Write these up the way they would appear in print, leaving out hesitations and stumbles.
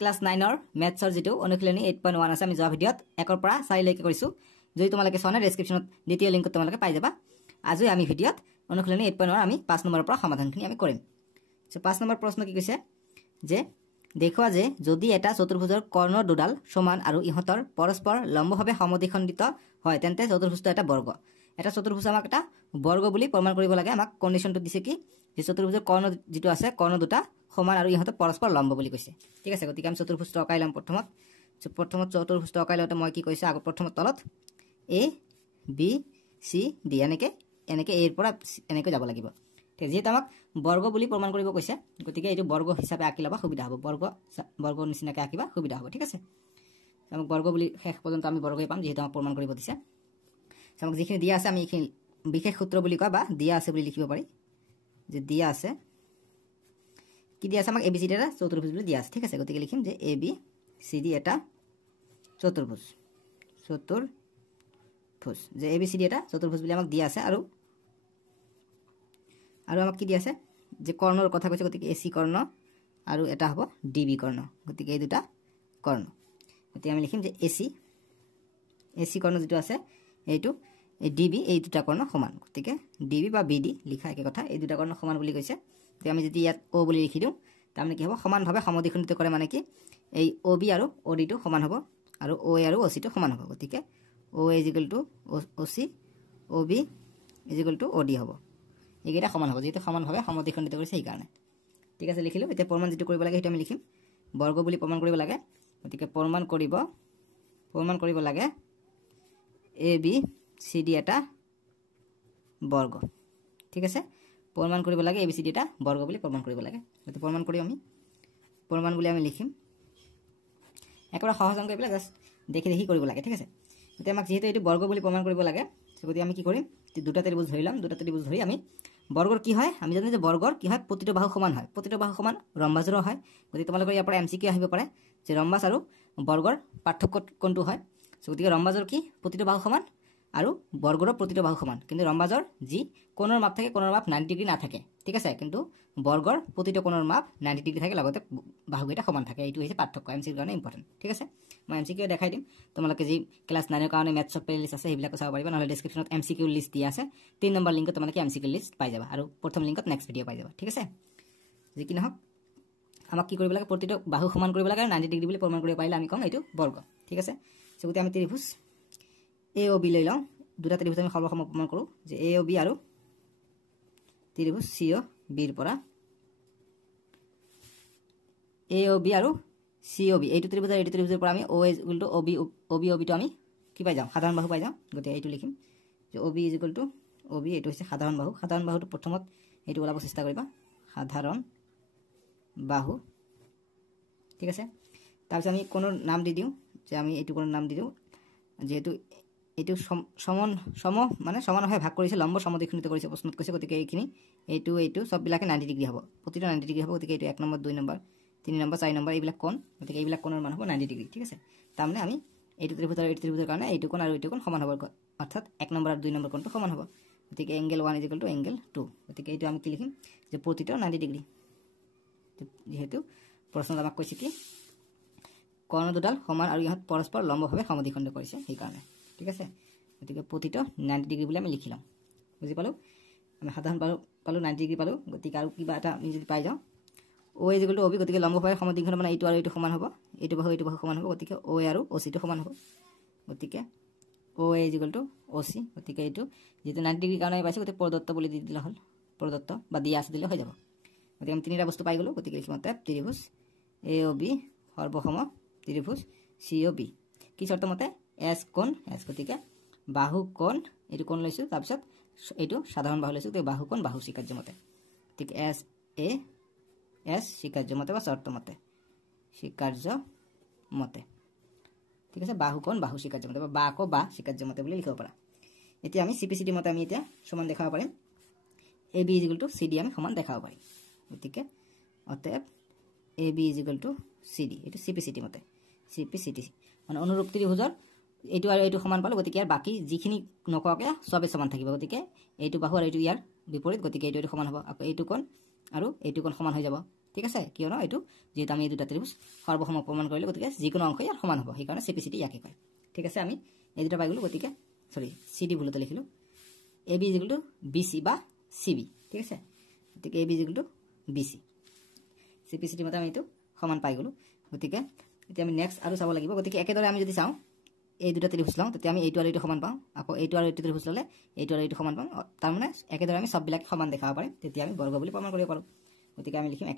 class 9 ৰ মেথছৰ যেটো অনুশীলনী 8.1 আছে আমি যোৱা ভিডিঅত 1 ৰ পৰা 4 লৈকে কৰিছো যদি তোমালোকে চনে ডেসক্ৰিপচনত দ্বিতীয় লিংকত তোমালোকে পাই যাবা আজি আমি ভিডিঅত অনুশীলনী 8.1 আমি 5 নম্বৰৰ পৰা সমাধানখিনি আমি কৰিম সো 5 নম্বৰ প্ৰশ্ন কি কৈছে যে দেখুৱা যে যদি এটা চতুৰ্ভুজৰ কৰ্ণ দুডাল সমান আৰু ইহতৰ পৰস্পৰ লম্বভাৱে সমদ্বিখণ্ডিত হয় তেন্তে চতুৰ্ভুজটো এটা বৰ্গ এটা চতুৰ্ভুজ আমাক এটা বৰ্গ বুলি প্ৰমাণ কৰিব লাগে আমাক কন্ডিশনটো দিছে কি যে চতুৰ্ভুজৰ কৰ্ণ যেটো আছে কৰ্ণ দুটা সমান আৰু ইহতৰ পৰস্পৰ লম্ব বুলি কৈছে ঠিক আছে গতিকে আমি চতুৰ্ভুজটো অকাই লম প্ৰথমত চতুৰ্ভুজটো অকাই লওঁতে মই কি কৈছে আগত প্ৰথমত তলত a b c d এনেকে a এৰ পৰা এনেকে যাব লাগিব ঠিক যেটা আমাক বৰ্গ বুলি প্ৰমাণ কৰিব কৈছে গতিকে এটো বৰ্গ হিচাপে আকি লবা সুবিধা হ'ব বৰ্গৰ নিচিনাকে আকিবা সুবিধা হ'ব ঠিক আছে আমাক বৰ্গ বুলি শেষ পৰ্যন্ত আমি বৰ্গই পাম যেটা আমাক প্ৰমাণ কৰিব দিছে আমাক যিখিনি দিয়া আছে আমি এইখিনি বিশেষ সূত্ৰ বুলি কয় বা দিয়া আছে বুলি লিখিব পাৰি যে দিয়া আছে কি দিয়া আছে আমাক abcd এটা চতুৰ্ভুজ বুলি দিয়া আছে ঠিক আছে গতিকে লিখিম যে abcd এটা চতুৰ্ভুজ যে abcd এটা চতুৰ্ভুজ বুলি আমাক দিয়া আছে আৰু আমাক কি দিয়া আছে যে কৰ্ণৰ কথা কৈছে গতিকে ac কৰ্ণ আৰু এটা হ'ব db কৰ্ণ গতিকে এই দুটা কৰ্ণ গতিকে আমি লিখিম যে ac কৰ্ণ যেটো আছে এইটো এই db এই দুটা কৰ্ণ সমান গতিকে db বা bd লিখা একে কথা এই দুটা কৰ্ণ সমান বুলি কৈছে তে আমি যদি ইয়াত o বুলি লিখি দিও তাৰমানে কি হ'ব সমানভাৱে সমদ্বিখণ্ডিত কৰে মানে কি এই ob আৰু od টো সমান হ'ব আৰু oa আৰু oc টো সমান হ'ব গতিকে oa oc ob od হ'ব এইকেইটা সমান হ'ব যেটো সমানভাৱে সমদ্বিখণ্ডিত কৰিছে এই কাৰণে ঠিক আছে লিখিলো এতিয়া প্ৰমাণ যেটো কৰিব লাগে সেইটো আমি লিখিম বৰ্গ বুলি প্ৰমাণ কৰিব লাগে গতিকে প্ৰমাণ কৰিব লাগে abcd এটা বৰ্গ ঠিক আছে প্ৰমাণ কৰিব লাগে abcd এটা বৰ্গ বুলি প্ৰমাণ কৰিব লাগে গতি প্ৰমাণ বুলি আমি লিখিম একবাৰ সহজ অংক এইবিলাক জাস্ট দেখি কৰিব লাগে ঠিক আছে গতি আমাক যেহেতু এটো বৰ্গ বুলি প্ৰমাণ কৰিব লাগে গতি আমি কি কৰিম দুটা ত্ৰিভুজ ধৰিলাম দুটা ত্ৰিভুজ ধৰি আমি বৰ্গৰ কি হয় আমি জানো যে বৰ্গৰ কি হয় প্ৰতিটো বাহু সমান হয় প্ৰতিটো বাহু সমান ৰম্বাজৰো হয় গতি তোমালোকৰ ইয়াৰ পৰা এমসিকিউ আহিব পাৰে যে ৰম্বাজ আৰু বৰ্গৰ পাৰ্থক্য কোনটো হয় গতিকে ৰম্বাজৰ কি প্ৰতিটো বাহু সমান আৰু বৰ্গৰ প্ৰতিটো বাহু সমান কিন্তু ৰম্বাজৰ যি কোণৰ মাপ থাকে কোণৰ মাপ 90 ডিগ্ৰী না থাকে ঠিক আছে কিন্তু বৰ্গৰ প্ৰতিটো কোণৰ মাপ 90 ডিগ্ৰী থাকে লগতে বাহুকেইটা সমান থাকে এইটো হৈছে পাৰ্থক্য এমসিকিউৰ কাৰণে ইম্পৰ্টেন্ট ঠিক আছে মই এমসিকিউ দেখাই দিম তোমালোকে যি ক্লাস 9 ৰ কাৰণে মেথছৰ প্লেলিষ্ট আছে সেইবিলাক চাব পাৰিবা নহলে ডেসক্ৰিপচনত এমসিকিউ লিষ্ট দিয়া আছে 3 নম্বৰ লিংকত তোমালোকে এমসিকিউ লিষ্ট পাই যাবা আৰু প্ৰথম লিংকত নেক্সট ভিডিও পাই যাবা ঠিক আছে যি কি নহক আমাক কি কৰিব লাগে প্ৰতিটো বাহু সমান কৰিব লাগে 90 ডিগ্ৰী বুলি প্ৰমাণ কৰিব পাৰিলে আমি কম এইটো বৰ্গ ঠিক আছে গতি আমি ত্ৰিভুজ AOB লৈ লওঁ দুটা ত্ৰিভুজ আমি সৰ্বসম প্ৰমাণ কৰো যে AOB আৰু ত্ৰিভুজ COB ৰ পৰা AOB আৰু COB এইটো ত্ৰিভুজ আৰু এইটো ত্ৰিভুজৰ পৰা আমি OA OB টো আমি কি পাই যাম সাধাৰণ বাহু পাই যাম গতি এইটো লিখিম যে OB OB এইটো হৈছে সাধাৰণ বাহুটো প্ৰথমত এইটো ওলাব চেষ্টা কৰিবা সাধাৰণ বাহু ঠিক আছে তাৰপিছত আমি কোনৰ নাম দি দিও যে আমি এইটো কোনৰ নাম দি দিও যেহেতু এইটো সমানভাৱে ভাগ কৰিছে লম্ব সমদ্বিখণ্ডিত কৰিছে প্ৰশ্নত কৈছে গতিকে এইটো সব বিলাকে 90 ডিগ্ৰী হ'ব প্ৰতিটো 90 ডিগ্ৰী হ'ব গতিকে এইটো 1 নম্বৰ 2 নম্বৰ 3 নম্বৰ 4 নম্বৰ এইবিলাক কোণ গতিকে এইবিলাক কোণৰ মান হ'ব 90 ডিগ্ৰী ঠিক আছে তাৰমানে আমি এইটো ত্ৰিভুজ আৰু এইটো ত্ৰিভুজৰ কাৰণে এইটো কোণ আৰু এইটো কোণ সমান হ'ব অৰ্থাৎ 1 নম্বৰ আৰু 2 নম্বৰ কোণটো সমান হ'ব গতিকে এংগল 1 এংগল 2 গতিকে এইটো আমি কি লিখিম যে প্ৰতিটো 90 ডিগ্ৰী যেহেতু প্ৰশ্নত আমাক কৈছে কি কৰ্ণ দুডাল সমান আৰু ইহত পৰস্পৰ লম্বভাৱে সমদ্বিখণ্ডিত কৰিছে সেই কাৰণে ঠিক আছে গতিকে প্ৰতিটো 90 ডিগ্ৰী বুলি আমি লিখিলাম বুজি পালো আমি সাধাৰণ পালো 90 ডিগ্ৰী পালো গতিকে আৰু কিবা এটা আমি যদি পাই যাও OA OB গতিকে লম্বভাৱে সমদ্বিখণ্ড মানে এইটো আৰু এইটো সমান হ'ব এইটো বাহু সমান হ'ব গতিকে OA আৰু OC টো সমান হ'ব গতিকে OA OC গতিকে এইটো যেটো 90 ডিগ্ৰী কাৰণে পাইছে গতিকে প্ৰদত্ত বুলি দি দিলে হ'ল প্ৰদত্ত বা দিয়া আছে দিলে হৈ যাব গতিকে আমি তিনিটা বস্তু পাই গলো গতিকে লিখিমতে ত্ৰিভুজ AOB সৰ্বসম ত্ৰিভুজ COB কি শৰ্ত মতে S কোণ S গতিকে বাহু কোণ এইটো কোণ লৈছো তাৰ পিছত এইটো সাধাৰণ বাহু লৈছো গতিকে বাহু কোণ বাহু স্বীকাৰ্য মতে ঠিক S স্বীকাৰ্য মতে বা শৰ্ত মতে ঠিক আছে বাহু কোণ বাহু স্বীকাৰ্য মতে বা বা স্বীকাৰ্য মতে বুলি লিখিব পাৰা এতিয়া আমি CPCD মতে আমি এতিয়া সমান দেখাব পাৰিম AB CD আমি সমান দেখাব পাৰিম গতিকে অতএব AB CD এইটো CPCD মতে CPCD মানে অনুৰূপ ত্ৰিভুজৰ এইটো আৰু এইটো সমান পালো গতিকে বাকি যিখিনি নকৱাকে সবে সমান থাকিব গতিকে এইটো বাহু আৰু এইটো ইয়াৰ বিপৰীত গতিকে এইটো সমান হ'ব আৰু এইটো কোণ সমান হৈ যাব ঠিক আছে কিয়নো এইটো যেহেতু আমি এই দুটা ত্ৰিভুজ সৰ্বসম প্ৰমাণ কৰিলোঁ গতিকে যিকোনো অংশ ইয়াৰ সমান হ'ব সেইকাৰণে CPCD ইয়াকে কয় ঠিক আছে আমি এই দুটা পাই গ'লোঁ গতিকে সৰি CD ভুলতে লিখিলোঁ AB = BC বা CB ঠিক আছে গতিকে AB = BC CPCD মতে আমি এইটো সমান পাই গ'লোঁ গতিকে এতিয়া আমি নেক্সট আৰু চাব লাগিব গতিকে একেদৰে আমি যদি চাওঁ এই দুটা ত্ৰিভুজ লওঁ তেতিয়া আমি এইটো আৰু এইটো সমান পাওঁ আকৌ এইটো আৰু এইটো ত্ৰিভুজ ল'লে এইটো আৰু এইটো সমান পাওঁ তাৰ মানে একেদৰে আমি সববিলাক সমান দেখাব পাৰিম তেতিয়া আমি বৰ্গ বুলি প্ৰমাণ কৰিব পাৰোঁ গতিকে আমি লিখিম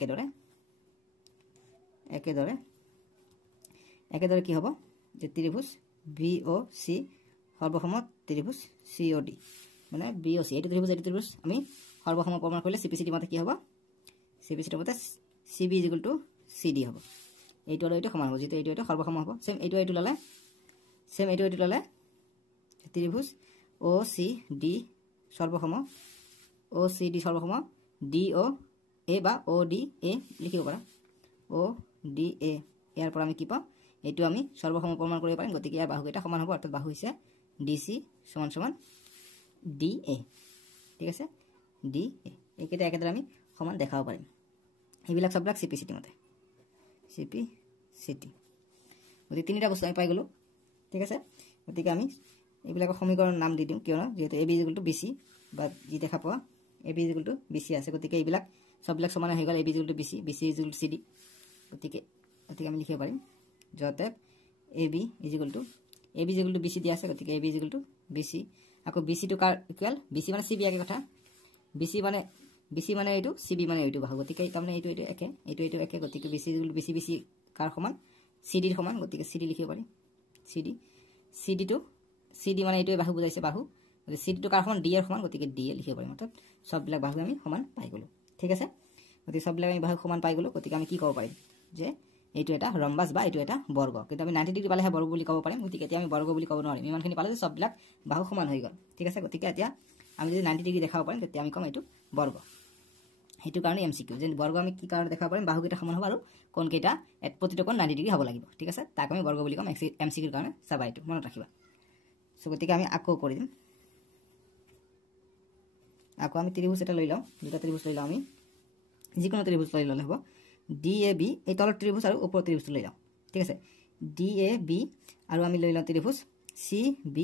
একেদৰে কি হ'ব যে ত্ৰিভুজ BOC সৰ্বসম ত্ৰিভুজ COD মানে BOC এইটো ত্ৰিভুজ আমি সৰ্বসম প্ৰমাণ কৰিলে CPCD মতে কি হ'ব CPCD মতে CB = CD হ'ব এইটো আৰু এইটো সমান হ'ব যেটো এইটো সৰ্বসম হ'ব সেম এইটো ল'লে ত্ৰিভুজ OCD সৰ্বসম DOA বা ODA লিখিব পাৰা ODA ইয়াৰ পৰা আমি কি পাওঁ এইটো আমি সৰ্বসম প্ৰমাণ কৰিব পাৰিম গতিকে ইয়াৰ বাহুকেইটা সমান হ'ব অৰ্থাৎ বাহু হৈছে DC = DA ঠিক আছে DA এইকেইটা একেদৰে আমি সমান দেখাব পাৰিম এইবিলাক সববিলাক CPCD মতে CPCD গতিকে তিনিটা বস্তু আমি পাই গ'লোঁ ঠিক আছে গতিকে আমি এইবিলাকৰ সমীকৰণ নাম দি দিম কিয়নো যেহেতু AB = BC বা যি দেখা পোৱা AB = BC আছে গতিকে এইবিলাক সববিলাক সমান হৈ গ'ল AB = BC BC = CD গতিকে আমি লিখিব পাৰিম যতে AB = BC দিয়া আছে গতিকে AB = BC আকৌ BC টো কাৰ ইকুৱেল BC মানে CB একে কথা BC মানে এইটো CB মানে এইটো বাহু গতিকে তাৰমানে এইটো একে এইটো একে গতিকে BC = BC কাৰ সমান CD ৰ সমান গতিকে CD লিখিব পাৰি CD মানে এইটোৱে বাহু বুজাইছে বাহু গতিকে CD টো কাৰ সমান D ৰ সমান গতিকে D লিখিব পাৰিম অৰ্থাৎ সববিলাক বাহু আমি সমান পাই গ'লোঁ ঠিক আছে গতিকে সববিলাক আমি বাহু সমান পাই গ'লোঁ গতিকে আমি কি ক'ব পাৰিম যে এইটো এটা ৰম্বাস বা এইটো এটা বৰ্গ কিন্তু আমি 90 ডিগ্ৰী পালেহে বৰ্গ বুলি ক'ব পাৰিম গতিকে এতিয়া আমি বৰ্গ বুলি ক'ব নোৱাৰিম ইমানখিনি পালে যে সববিলাক বাহু সমান হৈ গ'ল ঠিক আছে গতিকে এতিয়া আমি যদি 90 ডিগ্ৰী দেখাব পাৰিম তেতিয়া আমি ক'ম এইটো বৰ্গ সেইটো কাৰণে MCQ যে বৰ্গ আমি কি কাৰণে দেখাব পাৰিম বাহুকেইটা সমান হ'ব আৰু কোণকেইটা প্ৰতিটো কোণ 90 ডিগ্ৰী হ'ব লাগিব ঠিক আছে তাক আমি বৰ্গ বুলি ক'ম MCQ ৰ কাৰণে চাবা এইটো মনত ৰাখিবা সো গতিকে আমি আকৌ কৰি দিম আকৌ আমি ত্ৰিভুজ এটা লৈ লওঁ দুটা ত্ৰিভুজ লৈ লওঁ আমি যিকোনো ত্ৰিভুজ লৈ ল'লে হ'ব DAB এই তলৰ ত্ৰিভুজ আৰু ওপৰৰ ত্ৰিভুজটো লৈ লওঁ ঠিক আছে DAB আৰু আমি লৈ লওঁ ত্ৰিভুজ CB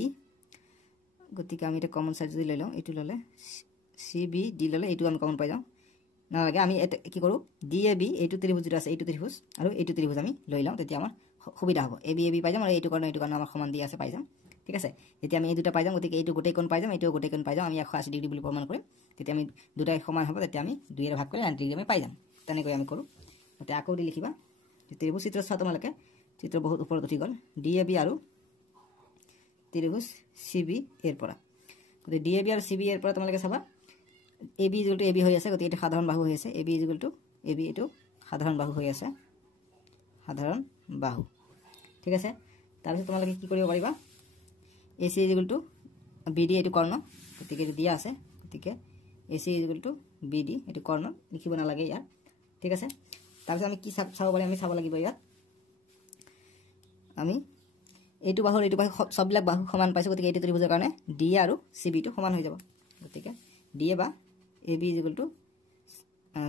গতিকে আমি এটা কমন সাইড যদি লৈ লওঁ এইটো ল'লে CBD ল'লে এইটো আমি কমন পাই যাওঁ নালাগে আমি কি কৰোঁ DAB এইটো ত্ৰিভুজ যেটা আছে এইটো ত্ৰিভুজ আৰু এইটো ত্ৰিভুজ আমি লৈ লওঁ তেতিয়া আমাৰ সুবিধা হ'ব AB পাই যাম আৰু এইটো কাৰণে আমাৰ সমান দি আছে পাই যাম ঠিক আছে যেতিয়া আমি এই দুটা পাই যাম গতিকে এইটো গোটেই কোণ পাই যাম এইটো গোটেই কোণ পাই যাম আমি 180 ডিগ্ৰী বুলি প্ৰমাণ কৰিম তেতিয়া আমি দুটাই সমান হ'ব তেতিয়া আমি 2 এৰে ভাগ কৰি 90 ডিগ্ৰী আমি পাই যাম তেনেকৈ আমি কৰোঁ এতিয়া আকৌ দি লিখিবা ত্ৰিভুজ চিত্ৰ চাওঁ তোমালোকে চিত্ৰ বহুত ওপৰত উঠি গ'ল DAB আৰু ত্ৰিভুজ CB এৰ পৰা গতিকে DAB আৰু CB এৰ পৰা তোমালোকে চাবা AB = AB হৈ আছে গতিকে এটা সাধাৰণ বাহু হৈ আছে AB = AB এইটো সাধাৰণ বাহু হৈ আছে সাধাৰণ বাহু ঠিক আছে তাৰপিছত তোমালোকে কি কৰিব পাৰিবা AC = BD এইটো কৰ্ণ গতিকে এইটো দিয়া আছে গতিকে AC = BD এইটো কৰ্ণ লিখিব নালাগে ইয়াৰ ঠিক আছে তাৰপিছত আমি কি চাব পাৰিম আমি চাব লাগিব ইয়াত আমি এইটো বাহু সববিলাক বাহু সমান পাইছো গতিকে এইটো ত্ৰিভুজৰ কাৰণে D আৰু CB টো সমান হৈ যাব গতিকে DA বা AB =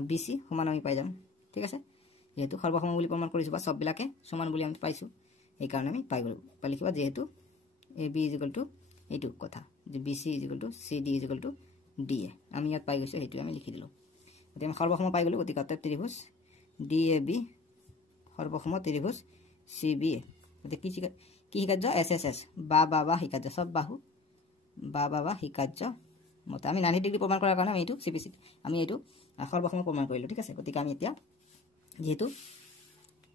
BC সমান আমি পাই যাম ঠিক আছে যেহেতু সৰ্বসম বুলি প্ৰমাণ কৰিছো বা সববিলাকে সমান বুলি আমি পাইছো এই কাৰণে আমি পাই গ'লো লিখিবা যেহেতু AB = এইটো কথা যে BC = CD = DA আমি ইয়াত পাই গৈছো সেইটো আমি লিখি দিলো গতিকে আমি সৰ্বসম পাই গ'লো গতিকে অৰ্থাৎ ত্ৰিভুজ DAB সৰ্বসম ত্ৰিভুজ CBA গতিকে কি শিকাৰ্য SSS বা শিকাৰ্য সব বাহু বা শিকাৰ্য মতে আমি 90 ডিগ্ৰী প্ৰমাণ কৰাৰ কাৰণে আমি এইটো CPC আমি এইটো সৰ্বসম প্ৰমাণ কৰিলো ঠিক আছে গতিকে আমি এতিয়া যেহেতু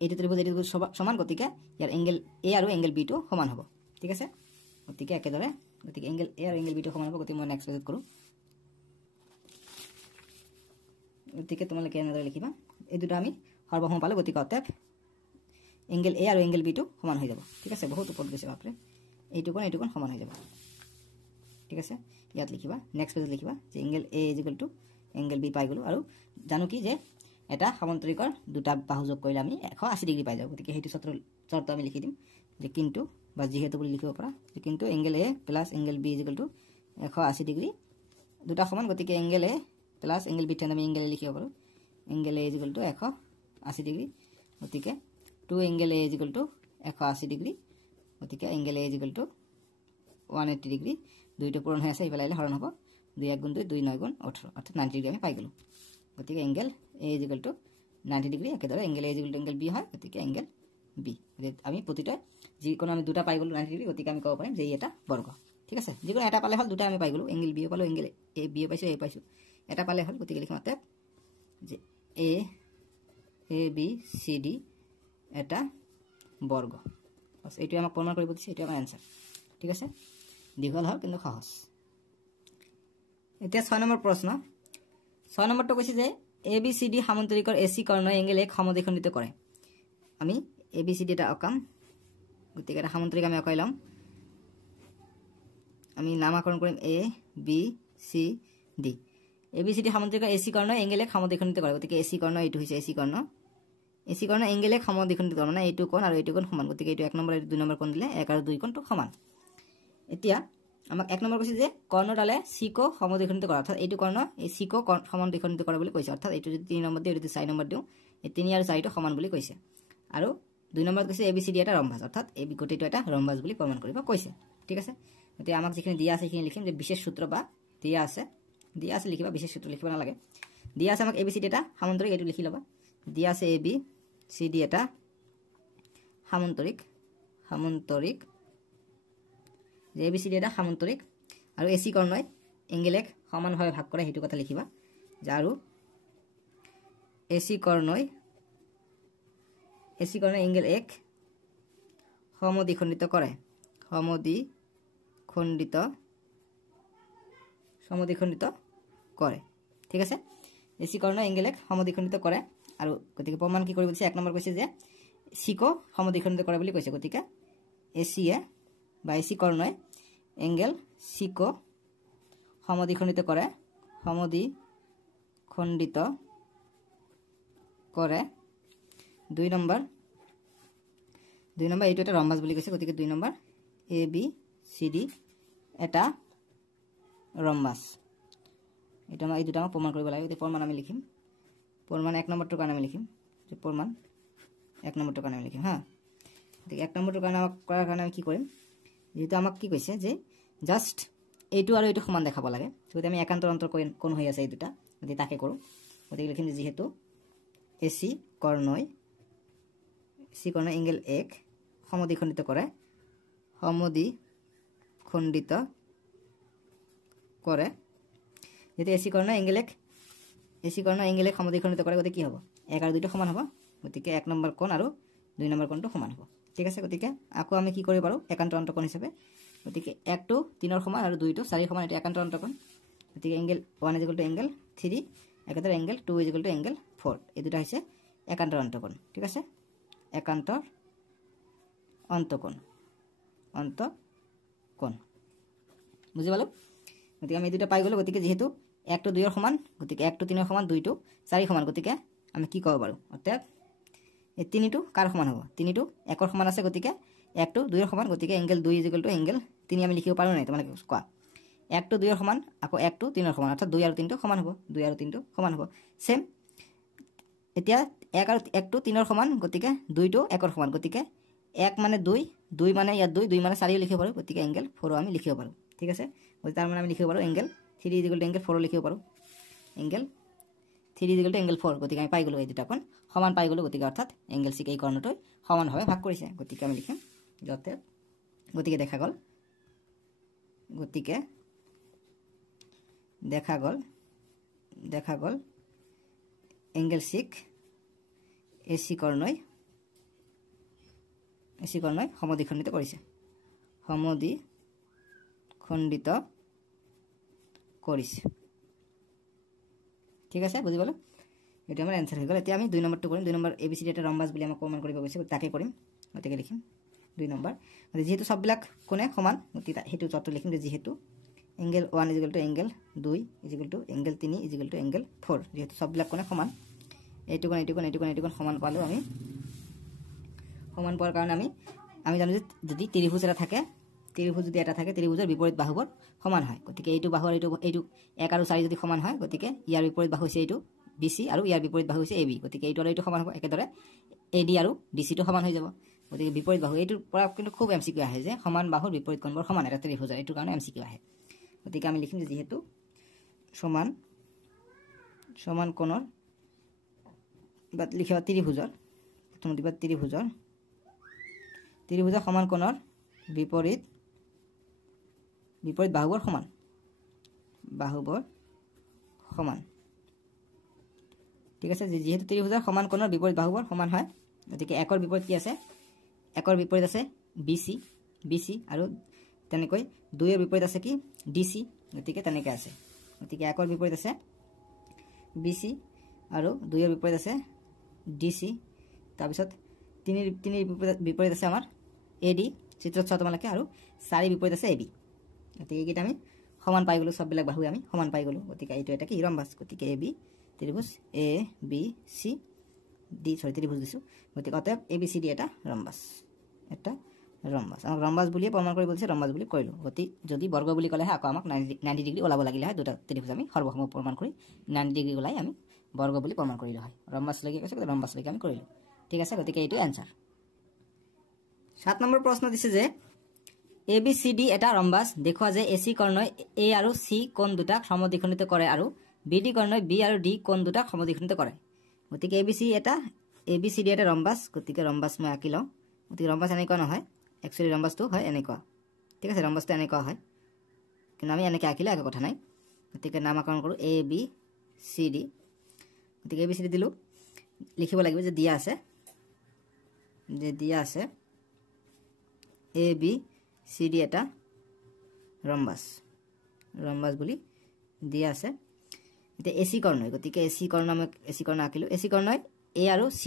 এইটো ত্ৰিভুজ সমান গতিকে ইয়াৰ এংগল A আৰু এংগল B টো সমান হ'ব ঠিক আছে গতিকে একেদৰে গতিকে এংগল A আৰু এংগল B টো সমান হ'ব গতিকে মই নেক্সট পেজত কৰোঁ গতিকে তোমালোকে এনেদৰে লিখিবা এই দুটা আমি সৰ্বসম পালো গতিকে অতএব এংগল A আৰু এংগল B টো সমান হৈ যাব ঠিক আছে বহুত ওপৰত গৈছে বাপৰে এইটো কোণ সমান হৈ যাব ঠিক আছে ইয়াত লিখিবা নেক্সট পেজত লিখিবা যে এংগল A = এংগল B পাই গ'লো আৰু জানো কি যে এটা সমান্তৰিকৰ দুটা বাহু যোগ কৰিলে আমি 180 ডিগ্ৰী পাই যাওঁ গতিকে সেইটো চৰ্ত আমি লিখি দিম যে কিন্তু বা যেহেতু বুলি লিখিব পাৰা যে কিন্তু angle A + angle B = 180 degree দুটা সমান গতিকে এংগল A + এংগল B আমি এংগল A লিখিব পাৰোঁ এংগল A = 180 80 ডিগ্ৰী গতিকে 2 এংগেল A = 180 ডিগ্ৰী গতিকে এংগেল A = 180 ডিগ্ৰী দুইটো পূৰণ হৈ আছে ইফালে আহিলে হৰণ হ'ব 2 1 গুণ 2 2 9 গুণ 18 অৰ্থাৎ 90 ডিগ্ৰী আমি পাই গলো গতিকে এংগেল A = 90 ডিগ্ৰী একেদৰে এংগেল A = এংগেল B হয় গতিকে এংগেল B আমি প্ৰতিটা যিকোনো আমি দুটা পাই গলো 90 ডিগ্ৰী গতিকে আমি ক'ব পাৰিম যে এটা বৰ্গ ঠিক আছে যিকোনো এটা পালে হল দুটা আমি পাই গলো এংগেল B পালো এংগেল A B পাইছো A পাইছো এটা পালে হল গতিকে লিখিম অতএব যে A B C D এটা বৰ্গ বাস এইটো আমাক প্ৰমাণ কৰিব দিছে এইটো আমাৰ आंसर ঠিক আছে দীঘল হল কিন্তু সহজ এতিয়া 6 নম্বৰ প্ৰশ্ন 6 নম্বৰটো কৈছে যে ABCD সামান্তৰিকৰ AC কৰ্ণই এংগেল এক সমদ্বিখণ্ডিত কৰে আমি ABCD এটা অকাম গতিকে এটা সামান্তৰিক আমি অকাইলাম আমি নামকৰণ কৰিম A B C D ABCD সামান্তৰিকৰ AC কৰ্ণই এংগেল এক সমদ্বিখণ্ডিত কৰে গতিকে AC কৰ্ণ এইটো হৈছে AC কৰ্ণ এংগেল এক সমদ্বিখণ্ডিত কৰে মানে এইটো কোণ আৰু এইটো কোণ সমান গতিকে এইটো 1 নম্বৰ আৰু 2 নম্বৰ কোণ দিলে 1 আৰু 2 কোণটো সমান এতিয়া আমাক 1 নম্বৰ কৈছে যে কৰ্ণডালে C কো সমদ্বিখণ্ডিত কৰে অৰ্থাৎ এইটো কৰ্ণ এই C কো সমদ্বিখণ্ডিত কৰে বুলি কৈছে অৰ্থাৎ এইটো যদি 3 নম্বৰ দিও এইটো 4 নম্বৰ দিও এই 3 আৰু 4 টো সমান বুলি কৈছে আৰু 2 নম্বৰত কৈছে ABCD এটা ৰম্বাস অৰ্থাৎ AB গোটেইটো এটা ৰম্বাস বুলি প্ৰমাণ কৰিব কৈছে ঠিক আছে এতিয়া আমাক যিখিনি দিয়া আছে সেইখিনি লিখিম যে বিশেষ সূত্ৰ বা দিয়া আছে লিখিবা বিশেষ সূত্ৰ লিখিব না লাগে দিয়া আছে আমাক ABCD এটা সামান্তৰিক এইটো লিখি লবা দিয়া আছে ABCD এটা সামান্তৰিক যে ABCD এটা সামান্তৰিক আৰু AC কৰ্ণই এংগেল এক সমানভাৱে ভাগ কৰে হেতু কথা লিখিবা যে আৰু AC কৰ্ণই এংগেল এক সমদ্বিখণ্ডিত কৰে সমদ্বিখণ্ডিত কৰে ঠিক আছে AC কৰ্ণই এংগেল এক সমদ্বিখণ্ডিত কৰে আৰু গতিকে প্ৰমাণ কি কৰিব দিছে 1 নম্বৰ কৈছে যে C কো সমদ্বিখণ্ডিত কৰে বুলি কৈছে গতিকে AC বা AC কৰ্ণই এংগেল C কো সমদ্বিখণ্ডিত কৰে 2 নম্বৰ এইটো এটা ৰম্বাস বুলি কৈছে গতিকে 2 নম্বৰ ABCD এটা ৰম্বাস এটা এই দুটা প্ৰমাণ কৰিব লাগে এই প্ৰমাণ আমি লিখিম প্ৰমাণ 1 নম্বৰটো কাৰণে আমি লিখিম যে প্ৰমাণ 1 নম্বৰটো কাৰণে আমি লিখিম হা গতিকে 1 নম্বৰটো কাৰণে আমাক কৰাৰ কাৰণে আমি কি কৰিম যেটো আমাক কি কৈছে যে জাস্ট এইটো আৰু এইটো সমান দেখাব লাগে যদি আমি একান্তৰ অন্তৰ কোণ হৈ আছে এই দুটা যদি তাকে কৰো গতিকে লিখিম যে যেহেতু AC কৰ্ণই এংগেল এক সমদ্বিখণ্ডিত কৰে যেহেতু AC কৰ্ণ এংগেল এক সমদ্বিখণ্ডিত কৰে গতিকে কি হ'ব 1 আৰু 2 টো সমান হ'ব গতিকে 1 নম্বৰ কোণ আৰু 2 নম্বৰ কোণটো সমান হ'ব ঠিক আছে গতিকে আকৌ আমি কি কৰিব পাৰো একান্ত অন্তকোণ হিচাপে গতিকে 1 টো 3 ৰ সমান আৰু 2 টো 4 ৰ সমান এটা একান্ত অন্তকোণ গতিকে এংগেল 1 = এংগেল 3 একেদৰে এংগেল 2 = এংগেল 4 এই দুটা হৈছে একান্ত অন্তকোণ ঠিক আছে একান্ত অন্তকোণ বুজি পালো গতিকে আমি এই দুটা পাই গলো গতিকে যেহেতু 1 টো 2 ৰ সমান গতিকে 1 টো 3 ৰ সমান 2 টো 4 ৰ সমান গতিকে আমি কি ক'ব পাৰো অৰ্থাৎ এই 3 টো কাৰ সমান হ'ব 3 টো 1 ৰ সমান আছে গতিকে 1 টো 2 ৰ সমান গতিকে এংগেল 2 = এংগেল 3 আমি লিখিব পাৰো নাই তোমালোকে কোৱা 1 টো 2 ৰ সমান আকৌ 1 টো 3 ৰ সমান অৰ্থাৎ 2 আৰু 3 টো সমান হ'ব 2 আৰু 3 টো সমান হ'ব সেম এতিয়া 1 আৰু 1 টো 3 ৰ সমান গতিকে 2 টো 1 ৰ সমান গতিকে 1 মানে 2 মানে ইয়াত 2 মানে 4 লিখিব পাৰো গতিকে এংগেল 4 আমি লিখিব পাৰো ঠিক আছে গতিকে তাৰ মানে আমি লিখিব পাৰো এংগেল 3 = এংগেল 4 লিখিব পাৰো এংগেল 3 = এংগেল 4 গতিকে আমি পাই গলো এই দুটা কোণ সমান পাই গলো গতিকে অৰ্থাৎ এংগেল C এই কৰ্ণটো সমানভাৱে ভাগ কৰিছে গতিকে আমি লিখিম যতে গতিকে দেখা গল এংগেল C AC কৰ্ণই সমদ্বিখণ্ডিত কৰিছে ঠিক আছে বুজি পালো এটা আমাৰ आंसर হৈ গল এতিয়া আমি 2 নম্বৰটো কৰিম 2 নম্বৰ ABCD এটা ৰম্বাস বুলি আমাক প্ৰমাণ কৰিব কৈছে তাকে কৰিম গতিকে লিখিম 2 নম্বৰ যেহেতু সববিলাক কোণে সমান গতিকে হেতু তত্ত্ব লিখিম যে যেহেতু এংগেল 1 = এংগেল 2 = এংগেল 3 = এংগেল 4 যেহেতু সববিলাক কোণে সমান এইটো কোণ সমান পালো আমি সমান পোৱাৰ কাৰণে আমি জানো যে যদি ত্ৰিভুজ এটা থাকে ত্ৰিভুজৰ বিপৰীত বাহুবোৰ সমান হয় গতিকে এইটো বাহু আৰু এইটো 1 আৰু 4 যদি সমান হয় গতিকে ইয়াৰ বিপৰীত বাহু হৈছে এইটো BC আৰু ইয়াৰ বিপৰীত বাহু হৈছে AB গতিকে এইটো আৰু এইটো সমান হ'ব একেদৰে AD আৰু DC টো সমান হৈ যাব গতিকে বিপৰীত বাহু এইটোৰ পৰা কিন্তু খুব MCQ আহে যে সমান বাহুৰ বিপৰীত কোণবোৰ সমান এটা ত্ৰিভুজৰ এইটোৰ কাৰণে MCQ আহে গতিকে আমি লিখিম যে যেহেতু সমান কোণৰ বা লিখিবা ত্ৰিভুজৰ প্ৰথম দিবা ত্ৰিভুজৰ সমান কোণৰ বিপৰীত বাহুবোৰ সমান ঠিক আছে যেহেতু ত্ৰিভুজৰ সমান কোণৰ বিপৰীত বাহুবোৰ সমান হয় গতিকে একৰ বিপৰীত কি আছে একৰ বিপৰীত আছে BC আৰু তেনেকৈ দুইৰ বিপৰীত আছে কি DC গতিকে তেনেকৈ আছে গতিকে একৰ বিপৰীত আছে BC আৰু দুইৰ বিপৰীত আছে DC তাৰপিছত তিনিৰ বিপৰীত আছে আমাৰ AD চিত্ৰত চোৱা তোমালোকে আৰু চাৰি বিপৰীত আছে AB গতিকে এইকেইটা আমি সমান পাই গ'লো সববিলাক বাহু আমি সমান পাই গ'লো গতিকে এইটো এটা কি ৰম্বাস গতিকে AB ত্ৰিভুজ ABC ত্ৰিভুজ দিছোঁ গতিকে অতএব ABCD এটা ৰম্বাস আমাক ৰম্বাস বুলিয়ে প্ৰমাণ কৰিব দিছে ৰম্বাস বুলি কৰিলোঁ গতিকে যদি বৰ্গ বুলি ক'লেহে আকৌ আমাক 90 ডিগ্ৰী ওলাব লাগিলে হয় দুটা ত্ৰিভুজ আমি সৰ্বসম প্ৰমাণ কৰি 90 ডিগ্ৰী ওলাই আমি বৰ্গ বুলি প্ৰমাণ কৰিলোঁ হয় ৰম্বাসলৈকে কৈছে ৰম্বাসলৈকে আমি কৰিলোঁ ঠিক আছে গতিকে এইটো এনসাৰ 7 নম্বৰ প্ৰশ্ন দিছে যে ABCD এটা ৰম্বাস দেখুৱা যে AC কৰ্ণই A আৰু C কোণ দুটাক সমদ্বিখণ্ডিত কৰে আৰু BD কৰ্ণই B আৰু D কোণ দুটাক সমদ্বিখণ্ডিত কৰে গতিকে ABCD এটা ৰম্বাস গতিকে ৰম্বাস মই আঁকি লওঁ গতিকে ৰম্বাস এনেকুৱা নহয় একচুৱেলি ৰম্বাসটো হয় এনেকুৱা ঠিক আছে ৰম্বাসটো এনেকুৱা হয় কিন্তু আমি এনেকৈ আঁকিলে একো কথা নাই গতিকে নামকৰণ কৰোঁ ABCD গতিকে ABCD দিলোঁ লিখিব লাগিব যে দিয়া আছে ABCD এটা ৰম্বাস বুলি দিয়া আছে এতিয়া AC কৰ্ণই গতিকে AC কৰ্ণ আঁকিলোঁ AC কৰ্ণই A আৰু C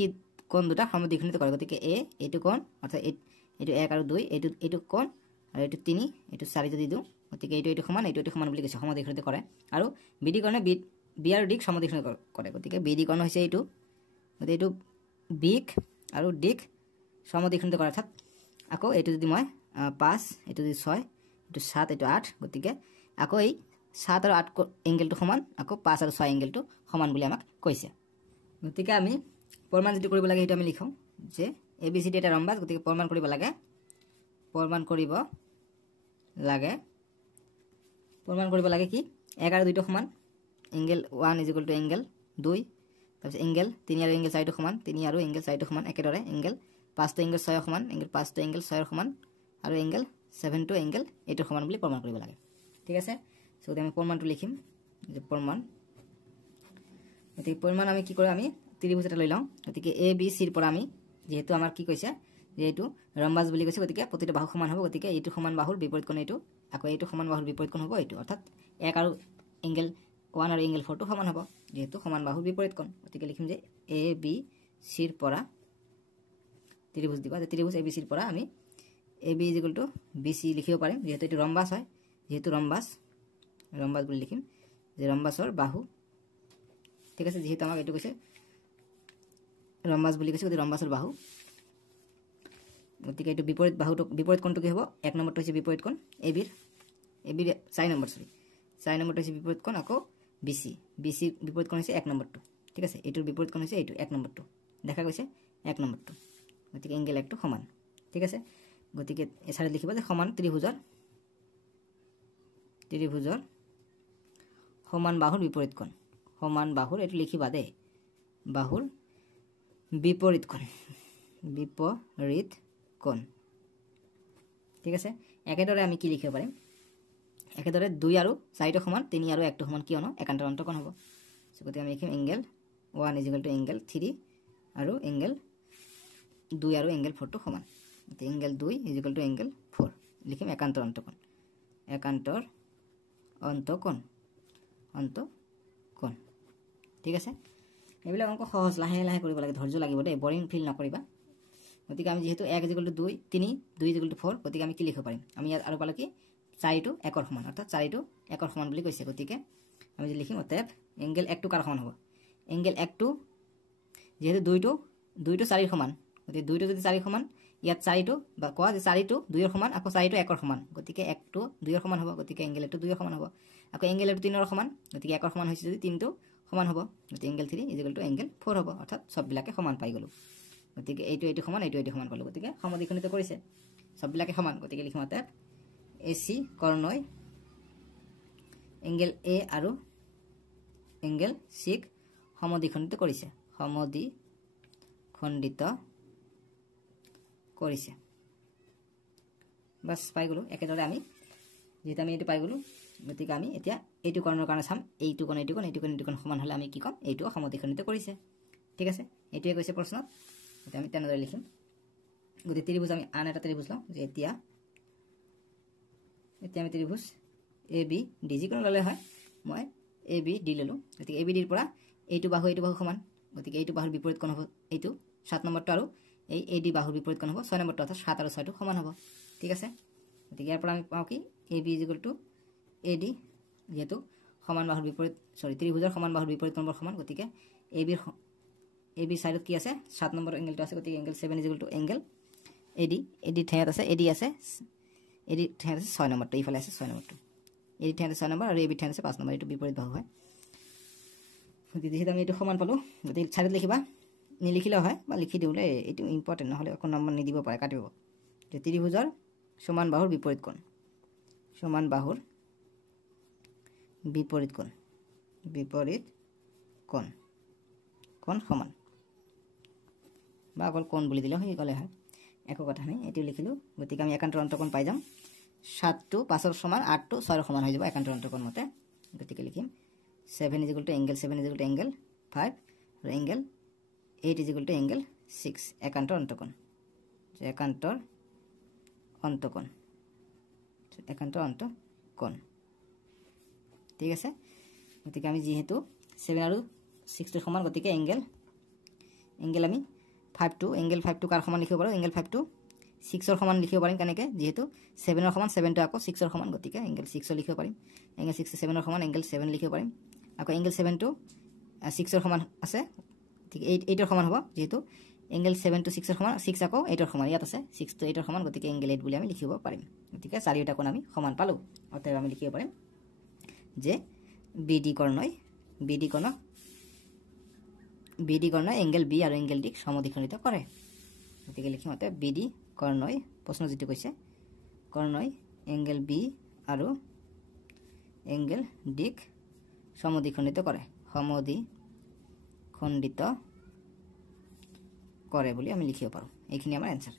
কোণ দুটা সমদ্বিখণ্ডিত কৰে গতিকে A এইটো কোণ অৰ্থাৎ এইটো 1 আৰু 2 এইটো কোণ আৰু এইটো 3 এইটো 4 যদি দিওঁ গতিকে এইটো সমান এইটো সমান বুলি কৈছে সমদ্বিখণ্ডিত কৰে আৰু BD কৰ্ণে B আৰু D সমদ্বিখণ্ডিত কৰে গতিকে BD কৰ্ণ হৈছে এইটো গতিকে এইটো B আৰু D সমদ্বিখণ্ডিত কৰে অৰ্থাৎ আকৌ এইটো যদি মই 5 এইটো যদি 6 এইটো 7 এইটো 8 গতিকে আকৌ এই 7 আৰু 8 এংগেলটো সমান আকৌ 5 আৰু 6 এংগেলটো সমান বুলি আমাক কৈছে গতিকে আমি প্ৰমাণ যদি কৰিব লাগে সেইটো আমি লিখোঁ যে ABCD এটা ৰম্বাস গতিকে প্ৰমাণ কৰিব লাগে কি 1 আৰু 2 টো সমান এংগেল 1 = এংগেল 2 তাৰপিছত এংগেল 3 আৰু এংগেল 4 টো সমান 3 আৰু এংগেল 4 টো সমান একেদৰে এংগেল 5 টো এংগেল 6 সমান এংগেল 5 টো এংগেল 6 সমান আৰু এংগেল 7 টো এংগেল এইটো সমান বুলি প্ৰমাণ কৰিব লাগে ঠিক আছে সো আমি প্ৰমাণটো লিখিম যে প্ৰমাণ গতিকে প্ৰমাণ আমি কি কৰোঁ আমি ত্ৰিভুজ এটা লৈ লওঁ গতিকে ABC ৰ পৰা আমি যেহেতু আমাৰ কি কৈছে যে এইটো ৰম্বাস বুলি কৈছে গতিকে প্ৰতিটো বাহু সমান হ'ব গতিকে এইটো সমান বাহুৰ বিপৰীত কোণ এইটো আকৌ এইটো সমান বাহুৰ বিপৰীত কোণ হ'ব এইটো অৰ্থাৎ 1 আৰু এংগেল 1 আৰু এংগেল 4 টো সমান হ'ব যেহেতু সমান বাহুৰ বিপৰীত কোণ গতিকে লিখিম যে ABC ৰ পৰা ত্ৰিভুজ দিবা যে ত্ৰিভুজ ABC ৰ পৰা আমি AB = BC লিখিব পাৰিম যেহেতু এইটো ৰম্বাস হয় যেহেতু ৰম্বাস বুলি লিখিম যে ৰম্বাসৰ বাহু ঠিক আছে যেহেতু আমাক এইটো কৈছে ৰম্বাস বুলি কৈছে গতিকে ৰম্বাসৰ বাহু গতিকে এইটো বিপৰীত কোণটো কি হ'ব 1 নম্বৰটো হৈছে বিপৰীত কোণ AB ৰ 4 নম্বৰটো হৈছে বিপৰীত কোণ আকৌ BC বিপৰীত কোণ হৈছে 1 নম্বৰটো ঠিক আছে এইটোৰ বিপৰীত কোণ হৈছে এইটো 1 নম্বৰটো দেখা গৈছে 1 নম্বৰটো গতিকে এংগেল একটো সমান ঠিক আছে গতিকে এছাৰে লিখিবা যে সমান ত্ৰিভুজৰ সমান বাহুৰ বিপৰীত কোণ সমান বাহুৰ এইটো লিখিবা দে বাহুৰ বিপৰীত কোণ ঠিক আছে একেদৰে আমি কি লিখিব পাৰিম একেদৰে 2 আৰু 4 টো সমান 3 আৰু 1 টো সমান কিয়নো একান্তৰ অন্তকোণ হ'ব গতিকে আমি লিখিম এংগেল 1 = এংগেল 3 আৰু এংগেল 2 আৰু এংগেল 4 টো সমান গতিকে এংগেল 2 = এংগেল 4 লিখিম একান্তৰ অন্তকোণ ঠিক আছে এইবিলাক অংক সহজ লাহে লাহে কৰিব লাগে ধৈৰ্য লাগিব দেই বৰিং ফিল নকৰিবা গতিকে আমি যেহেতু 1 = 2 3 2 = 4 গতিকে আমি কি লিখিব পাৰিম আমি ইয়াত আৰু পালে কি 4 টো 1 ৰ সমান অৰ্থাৎ 4 টো 1 ৰ সমান বুলি কৈছে গতিকে আমি যে লিখিম অতএব এংগেল 1 টো কাৰ সমান হ'ব এংগেল 1 টো যেহেতু 2 টো 4 ৰ সমান গতিকে 2 টো যদি 4 ৰ সমান ইয়াত 4 টো বা কোৱা যে 4 টো 2 ৰ সমান আকৌ 4 টো 1 ৰ সমান গতিকে 1 টো 2 ৰ সমান হ'ব গতিকে এংগেল 1 টো 2 ৰ সমান হ'ব আকৌ এংগেল 1 টো 3 ৰ সমান গতিকে 1 ৰ সমান হৈছে যদি 3 টো সমান হ'ব গতিকে এংগেল 3 ইকুৱেল টু এংগেল 4 হ'ব অৰ্থাৎ সববিলাকে সমান পাই গ'লো গতিকে এইটো সমান এইটো সমান পালো গতিকে সমদ্বিখণ্ডিত কৰিছে সববিলাকে সমান গতিকে লিখিম অতএব এসি কৰ্ণই এংগেল এ আৰু এংগেল সি সমদ্বিখণ্ডিত কৰিছে সমদ্বিখণ্ডিত কৰিছে বাস পাই গ'লো একেদৰে আমি যেটা আমি এইটো পাই গ'লো গতিকে আমি এতিয়া এইটো কৰ্ণৰ কাৰণে চাম এইটো কোণ সমান হ'লে আমি কি ক'ম এইটো সমদ্বিখণ্ডিত কৰিছে ঠিক আছে এইটোৱে কৈছে প্ৰশ্নত এটা আমি তেনেদৰে লিখিম গতিকে ত্ৰিভুজ আমি আন এটা ত্ৰিভুজ লওঁ যে এতিয়া আমি ত্ৰিভুজ এ বি ডি যিকোনো ল'লে হয় মই এ বি ডি ল'লোঁ গতিকে এ বি ডিৰ পৰা এইটো বাহু সমান গতিকে এইটো বাহুৰ বিপৰীত কোণ হ'ব এইটো 7 নম্বৰটো আৰু এই এ ডি বাহুৰ বিপৰীত কোণ হ'ব 6 নম্বৰটো অৰ্থাৎ 7 আৰু 6 টো সমান হ'ব ঠিক আছে গতিকে ইয়াৰ পৰা আমি পাওঁ কি A B equal to A D যেহেতু সমান বাহুৰ বিপৰীত ত্ৰিভুজৰ সমান বাহুৰ বিপৰীত কোণবোৰ সমান গতিকে এ বি সাইডত কি আছে 7 নম্বৰ এংগেলটো আছে গতিকে angle 7 equal to angle A D ঠেয়াত আছে এ ডি ঠেয়াত আছে 6 নম্বৰটো ইফালে আছে 6 নম্বৰটো এ ডি ঠেয়াত আছে 6 নম্বৰ আৰু এ বি ঠেয়াত আছে 5 নম্বৰ এইটো বিপৰীত বাহু হয় গতিকে যেহেতু আমি এইটো সমান পালোঁ গতিকে চাৰিত লিখিবা নিলিখিলেও হয় বা লিখি দিওঁলে এইটো ইম্পৰ্টেণ্ট নহ'লে একো নম্বৰ নিদিব পাৰে কাটিব যে ত্ৰিভুজৰ সমান বাহুৰ বিপৰীত কোণ কোণ সমান বা অকল কোণ বুলি দিলেও হৈ গ'লে হয় একো কথা নাই এইটো লিখিলোঁ গতিকে আমি একান্তৰ অন্তঃকোণ পাই যাম 7 টো 5 ৰ সমান 8 টো 6 ৰ সমান হৈ যাব একান্তৰ অন্তঃকোণ মতে গতিকে লিখিম 7 equal to angle 7 equal to angle 5 আৰু এংগেল 8 ইকুৱেল টু এংগেল 6 একান্তৰ অন্তঃকোণ ঠিক আছে গতিকে আমি যেহেতু 7 আৰু 6 ৰ সমান গতিকে এংগেল আমি 5 টো এংগেল 5 টো কাৰ সমান লিখিব পাৰোঁ এংগেল 5 টো 6 ৰ সমান লিখিব পাৰিম কেনেকৈ যেহেতু 7 ৰ সমান 7 টো আকৌ 6 ৰ সমান গতিকে এংগেল 6 ৰ লিখিব পাৰিম এংগেল 6 7 ৰ সমান এংগেল 7 লিখিব পাৰিম আকৌ এংগেল 7 টো 6 ৰ সমান আছে ঠিক 8 ৰ সমান হ'ব যেহেতু এংগেল 7 টো 6 ৰ সমান 6 আকৌ 8 ৰ সমান ইয়াত আছে 6 টো 8 ৰ সমান গতিকে এংগেল 8 বুলি আমি লিখিব পাৰিম গতিকে চাৰিটা কোণ আমি সমান পালোঁ অতএব আমি লিখিব পাৰিম যে বিডি কৰ্ণই এংগেল বি আৰু এংগেল ডিক সমদ্বিখণ্ডিত কৰে গতিকে লিখিম অতএব বিডি কৰ্ণই প্ৰশ্ন যেটো কৈছে কৰ্ণই এংগেল বি আৰু এংগেল ডিক সমদ্বিখণ্ডিত কৰে বুলি আমি লিখিব পাৰোঁ এইখিনি আমাৰ এনসাৰ